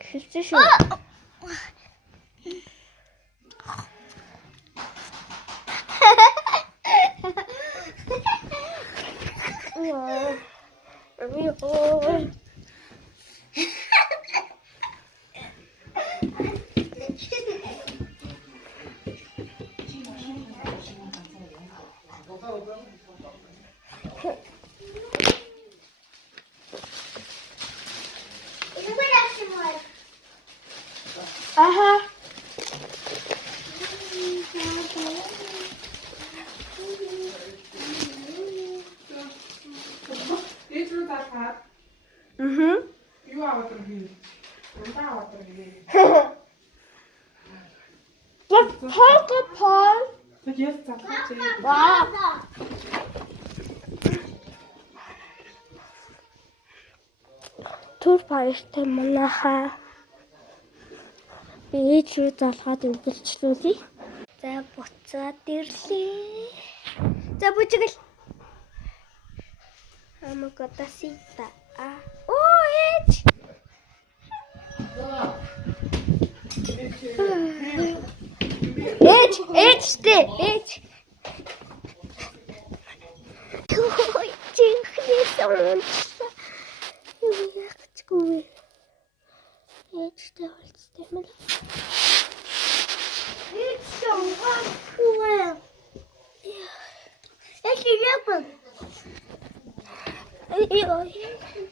Küstü şu. Aha. Dit wordt dat gaat. Mhm. You are what you want. Was Paul Paul? Dat je dat gaat. Wow. Түр баяртай манайхаа ээж рүү залгаад өгөлчлүүлье. За буцаад ирлээ. За бүжигэл. Амаготасита. Оо ээж. Ээж. Ой, чихний сонцлаа. Юу яахчгүй. Ээжтэй холцтой юм байна. Ээж сонхоо. Ээж япон. Ой.